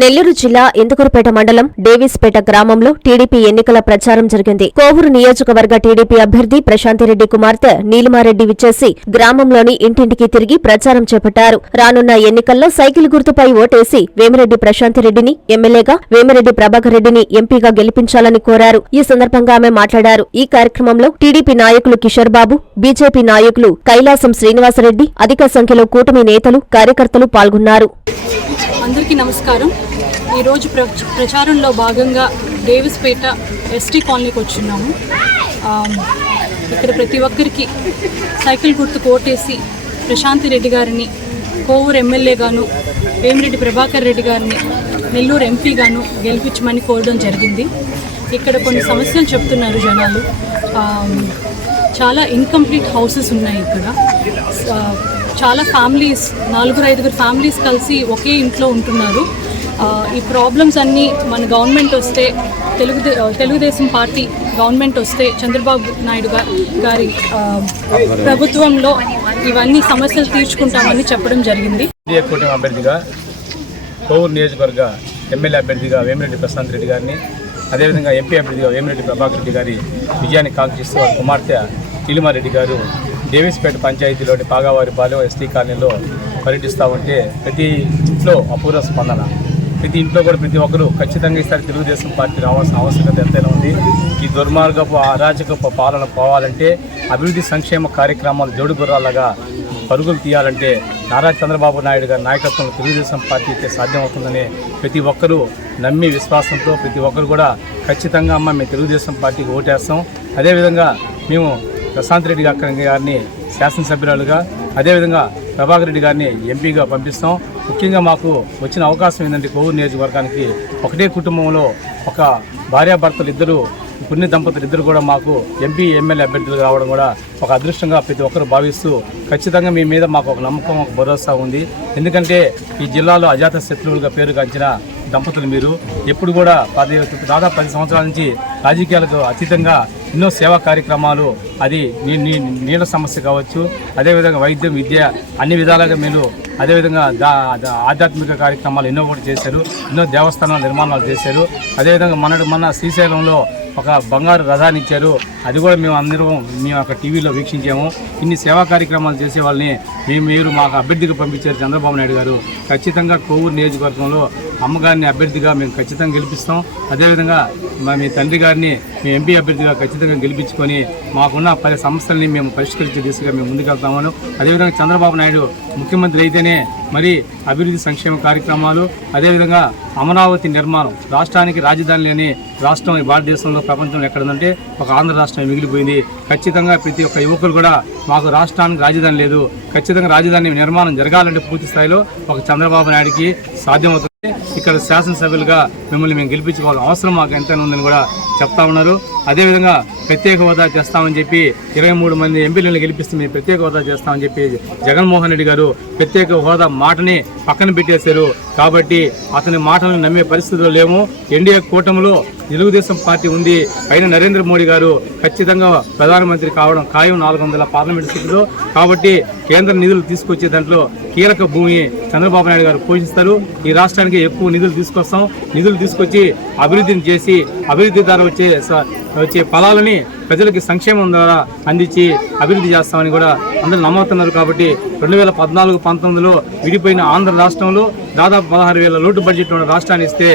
నెల్లూరు జిల్లా ఇందుకూరుపేట మండలం డేవిస్పేట గ్రామంలో టీడీపీ ఎన్నికల ప్రచారం జరిగింది. కోవూరు నియోజకవర్గ టీడీపీ అభ్యర్థి ప్రశాంతిరెడ్డి కుమార్తె నీలిమారెడ్డి విచ్చేసి గ్రామంలోని ఇంటింటికి తిరిగి ప్రచారం చేపట్టారు. రానున్న ఎన్నికల్లో సైకిల్ గుర్తుపై ఓటేసి వేమిరెడ్డి ప్రశాంతిరెడ్డిని ఎమ్మెల్యేగా వేమిరెడ్డి ప్రభాకర్ రెడ్డిని ఎంపీగా గెలిపించాలని కోరారు. ఈ సందర్భంగా ఆమె మాట్లాడారు. ఈ కార్యక్రమంలో టీడీపీ నాయకులు కిషోర్ బాబు బీజేపీ నాయకులు కైలాసం శ్రీనివాసరెడ్డి అధిక సంఖ్యలో కూటమి నేతలు కార్యకర్తలు పాల్గొన్నారు. అందరికీ నమస్కారం. ఈరోజు ప్ర ప్రచారంలో భాగంగా దేవిస్పేట ఎస్టీ కాలనీకి వచ్చున్నాము. ఇక్కడ ప్రతి ఒక్కరికి సైకిల్ గుర్తు కోటేసి ప్రశాంతి రెడ్డి గారిని కోవూరు ఎమ్మెల్యేగాను వేమిరెడ్డి ప్రభాకర్ రెడ్డి గారిని నెల్లూరు ఎంపీగాను గెలిపించమని కోరడం జరిగింది. ఇక్కడ కొన్ని సమస్యలు చెప్తున్నారు జనాలు. చాలా ఇన్కంప్లీట్ హౌసెస్ ఉన్నాయి ఇక్కడ. చాలా ఫ్యామిలీస్ నలుగురు ఐదుగురు ఫ్యామిలీస్ కలిసి ఒకే ఇంట్లో ఉంటున్నారు. ఈ ప్రాబ్లమ్స్ అన్నీ మన గవర్నమెంట్ వస్తే తెలుగు తెలుగుదేశం పార్టీ గవర్నమెంట్ వస్తే చంద్రబాబు నాయుడు గారి ప్రభుత్వంలో ఇవన్నీ సమస్యలు తీర్చుకుంటామని చెప్పడం జరిగింది. అభ్యర్థిగా కోవూరు నియోజకవర్గ ఎమ్మెల్యే అభ్యర్థిగా వేమిరెడ్డి ప్రశాంత్ రెడ్డి గారిని అదేవిధంగా ఎంపీ అభ్యర్థిగా వేమిరెడ్డి ప్రభాకర్ రెడ్డి గారి విజయాన్ని కాంక్షిస్తూ కుమార్తె నీలిమారెడ్డి గారు డేవిస్పేట పంచాయతీలోని పాగావారిపాలెం ఎస్టీ కాలనీలో పర్యటిస్తూ ఉంటే ప్రతి ఇంట్లో అపూర్వ స్పందన. ప్రతి ఇంట్లో కూడా ప్రతి ఒక్కరూ ఖచ్చితంగా ఈసారి తెలుగుదేశం పార్టీ రావాల్సిన ఆవశ్యకత ఎంతైనా ఉంది. ఈ దుర్మార్గపు అరాచకపు పాలన పోవాలంటే అభివృద్ధి సంక్షేమ కార్యక్రమాలు జోడు పరుగులు తీయాలంటే నారా చంద్రబాబు నాయుడు గారి నాయకత్వంలో తెలుగుదేశం పార్టీ అయితే సాధ్యమవుతుందని ప్రతి ఒక్కరూ నమ్మి విశ్వాసంతో ప్రతి ఒక్కరు కూడా ఖచ్చితంగా అమ్మ మేము తెలుగుదేశం పార్టీకి ఓటేస్తాం. అదేవిధంగా మేము ప్రశాంత్ రెడ్డి గారి గారిని శాసనసభ్యురాలుగా అదేవిధంగా ప్రభాకర్ రెడ్డి గారిని ఎంపీగా పంపిస్తాం. ముఖ్యంగా మాకు వచ్చిన అవకాశం ఏంటంటే కోవూరు నియోజకవర్గానికి ఒకటే కుటుంబంలో ఒక భార్యాభర్తలు ఇద్దరు పుణ్య దంపతులు ఇద్దరు కూడా మాకు ఎంపీ ఎమ్మెల్యే అభ్యర్థులు రావడం కూడా ఒక అదృష్టంగా ప్రతి ఒక్కరు భావిస్తూ ఖచ్చితంగా మీ మీద మాకు ఒక నమ్మకం ఒక భరోసా ఉంది. ఎందుకంటే ఈ జిల్లాలో అజాత శత్రువులుగా పేరుగాంచిన దంపతులు మీరు. ఎప్పుడు కూడా పది దాదాపు పది సంవత్సరాల నుంచి రాజకీయాలకు అతీతంగా ఎన్నో సేవా కార్యక్రమాలు అది నీ- నీ- నీళ్ళ సమస్య కావచ్చు అదేవిధంగా వైద్యం విద్య అన్ని విధాలుగా మీరు అదేవిధంగా దా దా- ఆధ్యాత్మిక కార్యక్రమాలు ఎన్నో కూడా చేశారు ఎన్నో దేవస్థానాల నిర్మాణాలు చేశారు. అదేవిధంగా మన మన శ్రీశైలంలో ఒక బంగారు రథాన్ని ఇచ్చారు. అది కూడా మేము అందరం మేము ఒక టీవీలో వీక్షించాము. ఇన్ని సేవా కార్యక్రమాలు చేసే వాళ్ళని మేము మీరు మాకు అభ్యర్థిగా పంపించారు చంద్రబాబు నాయుడు గారు. ఖచ్చితంగా కోవూరు నియోజకవర్గంలో అమ్మగారిని అభ్యర్థిగా మేము ఖచ్చితంగా గెలిపిస్తాం. అదేవిధంగా మా మీ తండ్రి గారిని మీ ఎంపీ అభ్యర్థిగా ఖచ్చితంగా గెలిపించుకొని మాకున్న పది సమస్యల్ని మేము పరిష్కరించే దిశగా మేము ముందుకెళ్తామని. అదేవిధంగా చంద్రబాబు నాయుడు ముఖ్యమంత్రి అయితేనే మరి అభివృద్ధి సంక్షేమ కార్యక్రమాలు అదేవిధంగా అమరావతి నిర్మాణం రాష్ట్రానికి రాజధాని లేని రాష్ట్రం ఈ భారతదేశంలో ప్రపంచంలో ఎక్కడుందంటే ఒక ఆంధ్ర రాష్ట్రం మిగిలిపోయింది. ఖచ్చితంగా ప్రతి ఒక్క యువకులు కూడా మాకు రాష్ట్రానికి రాజధాని లేదు. ఖచ్చితంగా రాజధాని నిర్మాణం జరగాలంటే పూర్తి స్థాయిలో ఒక చంద్రబాబు నాయుడికి సాధ్యమవుతుంది. ఇక్కడ శాసనసభ్యులుగా మిమ్మల్ని మేము గెలిపించుకోవాల్సిన అవసరం మాకు ఎంతైనా ఉందని కూడా చెప్తా ఉన్నారు. అదేవిధంగా ప్రత్యేక హోదా చేస్తామని చెప్పి ఇరవై మూడు మంది ఎంపీలను గెలిపిస్తే మేము ప్రత్యేక హోదా చేస్తామని చెప్పి జగన్మోహన్ రెడ్డి గారు ప్రత్యేక హోదా మాటని పక్కన పెట్టేశారు. కాబట్టి అతని మాటలను నమ్మే పరిస్థితుల్లో లేము. ఎన్డీఏ కూటమిలో తెలుగుదేశం పార్టీ ఉంది. పైన నరేంద్ర మోడీ గారు ఖచ్చితంగా ప్రధానమంత్రి కావడం ఖాయం నాలుగు వందల పార్లమెంట్ సీట్లు. కాబట్టి కేంద్ర నిధులు తీసుకొచ్చే దాంట్లో కీలక భూమి చంద్రబాబు నాయుడు గారు పోషిస్తారు. ఈ రాష్ట్రానికి ఎక్కువ నిధులు తీసుకొస్తాం. నిధులు తీసుకొచ్చి అభివృద్ధిని చేసి అభివృద్ధి ద్వారా వచ్చే స- వచ్చే ఫలాలని ప్రజలకి సంక్షేమం ద్వారా అందించి అభివృద్ధి చేస్తామని కూడా అందరూ నమ్ముతున్నారు కాబట్టి రెండు వేల పద్నాలుగు పంతొమ్మిదిలో విడిపోయిన ఆంధ్ర రాష్ట్రంలో దాదాపు పదహారు వేల లోటు బడ్జెట్ ఉన్న రాష్ట్రాన్ని ఇస్తే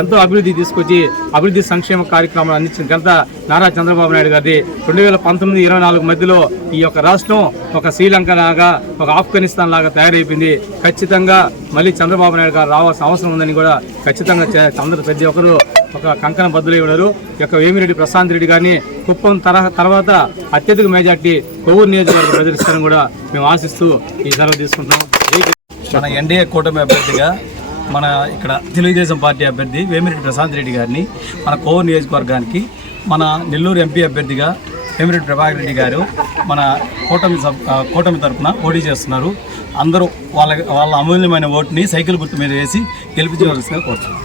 ఎంతో అభివృద్ధి తీసుకొచ్చి అభివృద్ధి సంక్షేమ కార్యక్రమాలు అందించిన ఘనత నారా చంద్రబాబు నాయుడు గారిది. రెండు వేల పంతొమ్మిది ఇరవై నాలుగు మధ్యలో ఈ యొక్క రాష్ట్రం ఒక శ్రీలంక లాగా ఒక ఆఫ్ఘనిస్తాన్ లాగా తయారైపోయింది. ఖచ్చితంగా మళ్ళీ చంద్రబాబు నాయుడు గారు రావాల్సిన అవసరం ఉందని కూడా ఖచ్చితంగా అందరూ ప్రతి ఒక్కరు ఒక కంకణ బద్దులై ఉన్నారు. ఈ యొక్క వేమిరెడ్డి ప్రశాంత్ రెడ్డి గారిని కుప్పం తరహా తర్వాత అత్యధిక మెజార్టీ కొవ్వూరు నియోజకవర్గం ప్రదర్శిస్తారని కూడా మేము ఆశిస్తూ ఈ సెలవు తీసుకుంటాం మన ఎన్డీఏ కూటమి అభ్యర్థిగా మన ఇక్కడ తెలుగుదేశం పార్టీ అభ్యర్థి వేమిరెడ్డి ప్రశాంత్ రెడ్డి గారిని మన కోవూరు నియోజకవర్గానికి మన నెల్లూరు ఎంపీ అభ్యర్థిగా వేమిరెడ్డి ప్రభాకర్ రెడ్డి గారు మన కూటమి కూటమి తరఫున పోటీ చేస్తున్నారు. అందరూ వాళ్ళ వాళ్ళ అమూల్యమైన ఓటుని సైకిల్ గుర్తు మీద వేసి గెలిపించవలసిందిగా కోరుతున్నాను